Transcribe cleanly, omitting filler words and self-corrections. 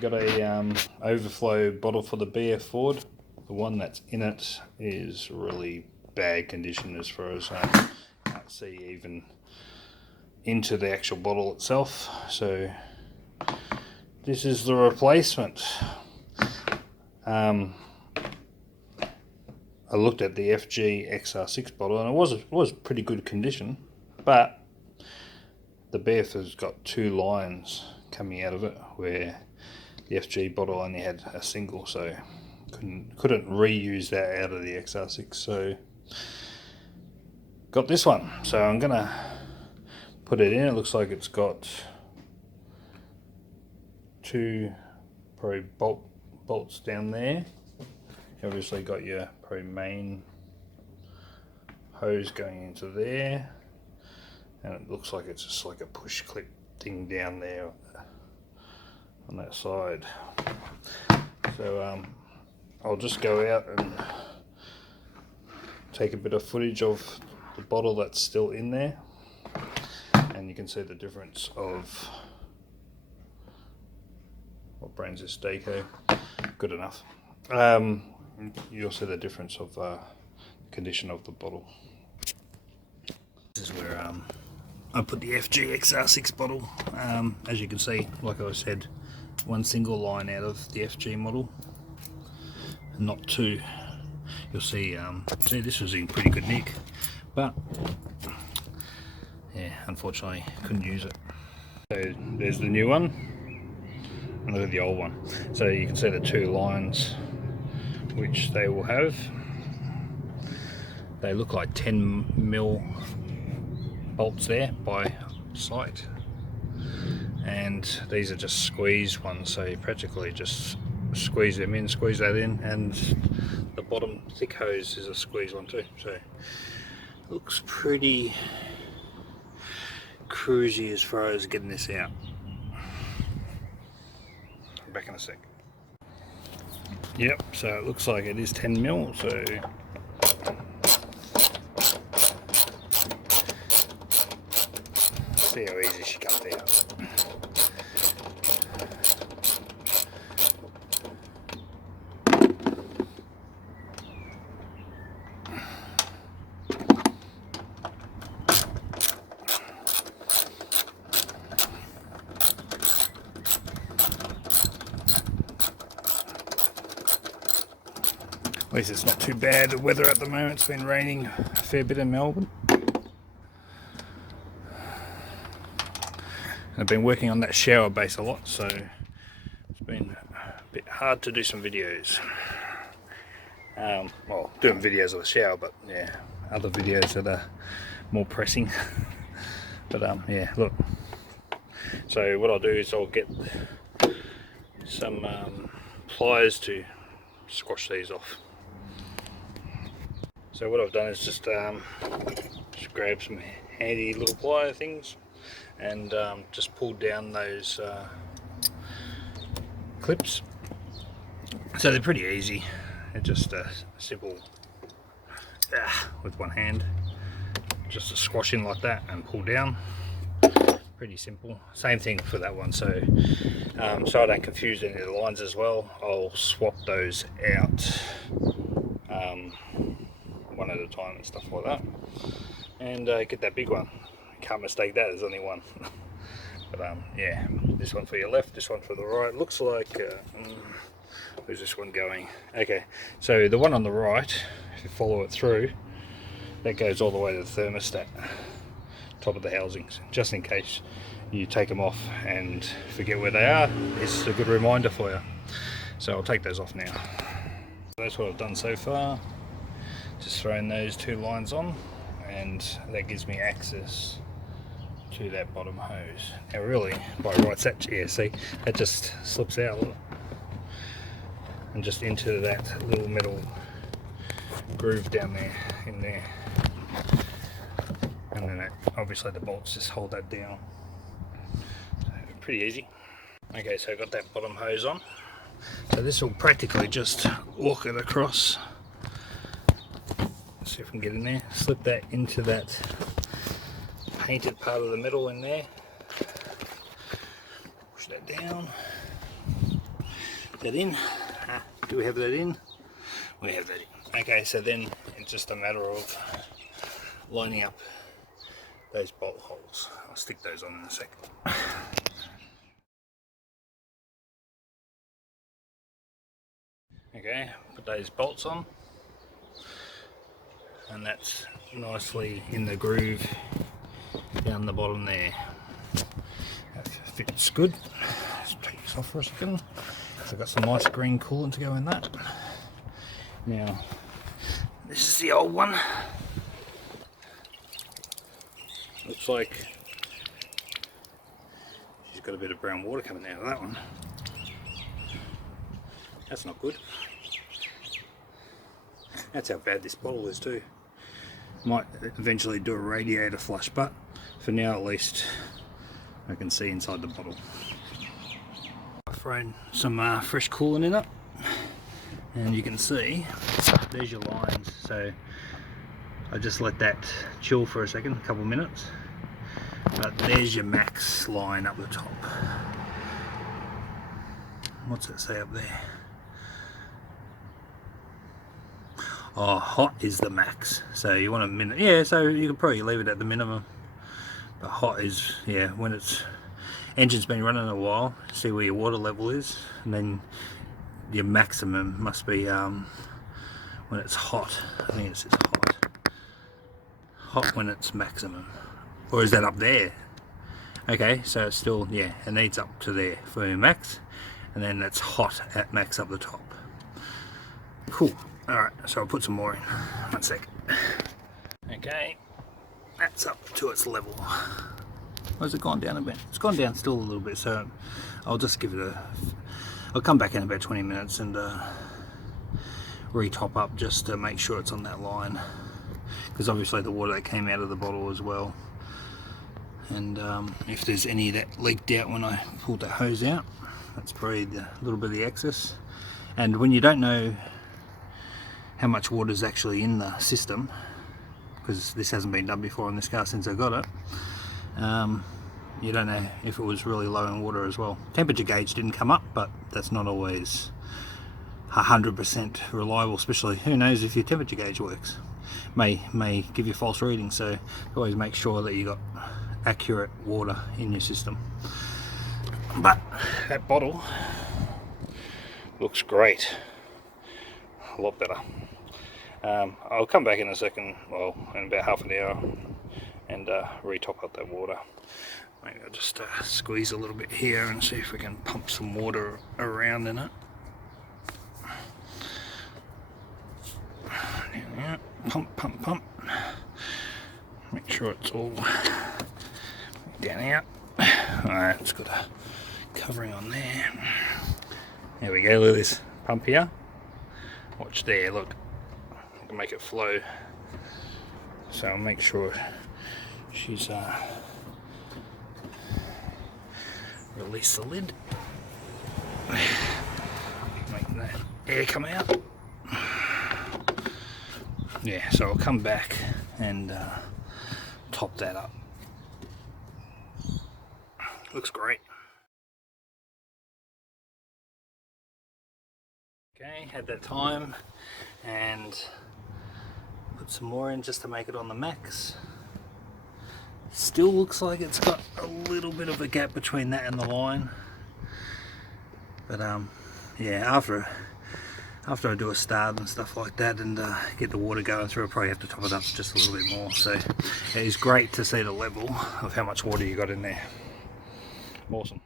we've got a overflow bottle for the BF Ford. The one that's in it is really bad condition as far as I can't see even into the actual bottle itself. So this is the replacement. I looked at the FG XR6 bottle and it was pretty good condition, but the BF has got two lines coming out of it where the FG bottle only had a single, so couldn't reuse that out of the XR6. So got this one. So I'm gonna put it in. It looks like it's got two probably bolts down there. You obviously got your probably main hose going into there, and it looks like it's just like a push clip thing down there on that side. So I'll just go out and take a bit of footage of the bottle that's still in there, and you can see the difference of what brand's this, Daco, good enough. You'll see the difference of condition of the bottle. This is where I put the FG XR6 bottle. As you can see, like I said, one single line out of the FG model, not two. You'll see, see this was in pretty good nick, but yeah, unfortunately couldn't use it. So there's the new one, and look at the old one. So you can see the two lines which they will have. They look like 10mm bolts there by sight, and these are just squeezed ones, so you practically just squeeze them in, squeeze that in, and the bottom thick hose is a squeeze one too. So looks pretty cruisy as far as getting this out. Back in a sec. Yep, so it looks like it is 10mm, so see how easy she comes out. At least it's not too bad. The weather at the moment, it's been raining a fair bit in Melbourne. I've been working on that shower base a lot, so it's been a bit hard to do some videos. Well, doing videos of the shower, but yeah, other videos that are more pressing. But yeah, look. So what I'll do is I'll get some pliers to squash these off. So what I've done is just grab some handy little plier things and just pulled down those clips. So they're pretty easy. They're just a simple with one hand, just a squash in like that and pull down. Pretty simple. Same thing for that one. So so I don't confuse any of the lines as well, I'll swap those out one at a time and stuff like that, and get that big one. Can't mistake that, there's only one. But yeah, this one for your left, this one for the right. Looks like where's this one going? Okay, so the one on the right, if you follow it through, that goes all the way to the thermostat, top of the housings, just in case you take them off and forget where they are. It's a good reminder for you. So I'll take those off now. That's what I've done so far. Just throwing those two lines on, and that gives me access to that bottom hose. Now really, by rights, that, yeah, see, that just slips out and just into that little metal groove down there, in there. And then obviously the bolts just hold that down. So pretty easy. Okay, so I've got that bottom hose on. So this will practically just walk it across. Let's see if we can get in there. Slip that into that painted part of the metal in there. Push that down. that in. Do we have that in? We have that in. Okay, so then it's just a matter of lining up those bolt holes. I'll stick those on in a sec. Okay, put those bolts on, and that's nicely in the groove down the bottom there. That fits good. Let's take this off for a second. So I've got some nice green coolant to go in that. Now, this is the old one. Looks like she's got a bit of brown water coming out of that one. That's not good. That's how bad this bottle is too. Might eventually do a radiator flush, but for now at least I can see inside the bottle. I've thrown some fresh coolant in it, and you can see there's your lines. So I just let that chill for a second, a couple of minutes. But there's your max line up the top. What's it say up there? Oh, hot is the max. So you want a minute. Yeah, so you can probably leave it at the minimum. But hot is, yeah, when it's engine's been running a while, see where your water level is, and then your maximum must be when it's hot. I think it says hot. Hot when it's maximum. Or is that up there? Okay, so it's still, yeah, it needs up to there for your max, and then it's hot at max up the top. Cool. Alright, so I'll put some more in. 1 sec. Okay, that's up to its level. Where's it gone down a bit? It's gone down still a little bit, so I'll just give it I'll come back in about 20 minutes and re-top up just to make sure it's on that line. Because obviously the water that came out of the bottle as well. And if there's any that leaked out when I pulled that hose out, that's probably a little bit of the excess. And when you don't know how much water is actually in the system, because this hasn't been done before on this car since I got it, you don't know if it was really low in water as well. Temperature gauge didn't come up, but that's not always 100% reliable, especially who knows if your temperature gauge works. May give you false readings, so always make sure that you got accurate water in your system. But that bottle looks great, a lot better. I'll come back in a second, well, in about half an hour, and re-top up that water. Maybe I'll just squeeze a little bit here and see if we can pump some water around in it. Yeah, pump, pump, pump. Make sure it's all down out. Alright, it's got a covering on there. There we go, look at this pump here. Watch there, look. I can make it flow. So I'll make sure she's release the lid. Make that air come out. Yeah, so I'll come back and top that up. Looks great. Okay, had that time and put some more in just to make it on the max. Still looks like it's got a little bit of a gap between that and the line, but yeah, after I do a start and stuff like that and get the water going through, I'll probably have to top it up just a little bit more. So it is great to see the level of how much water you got in there. Awesome.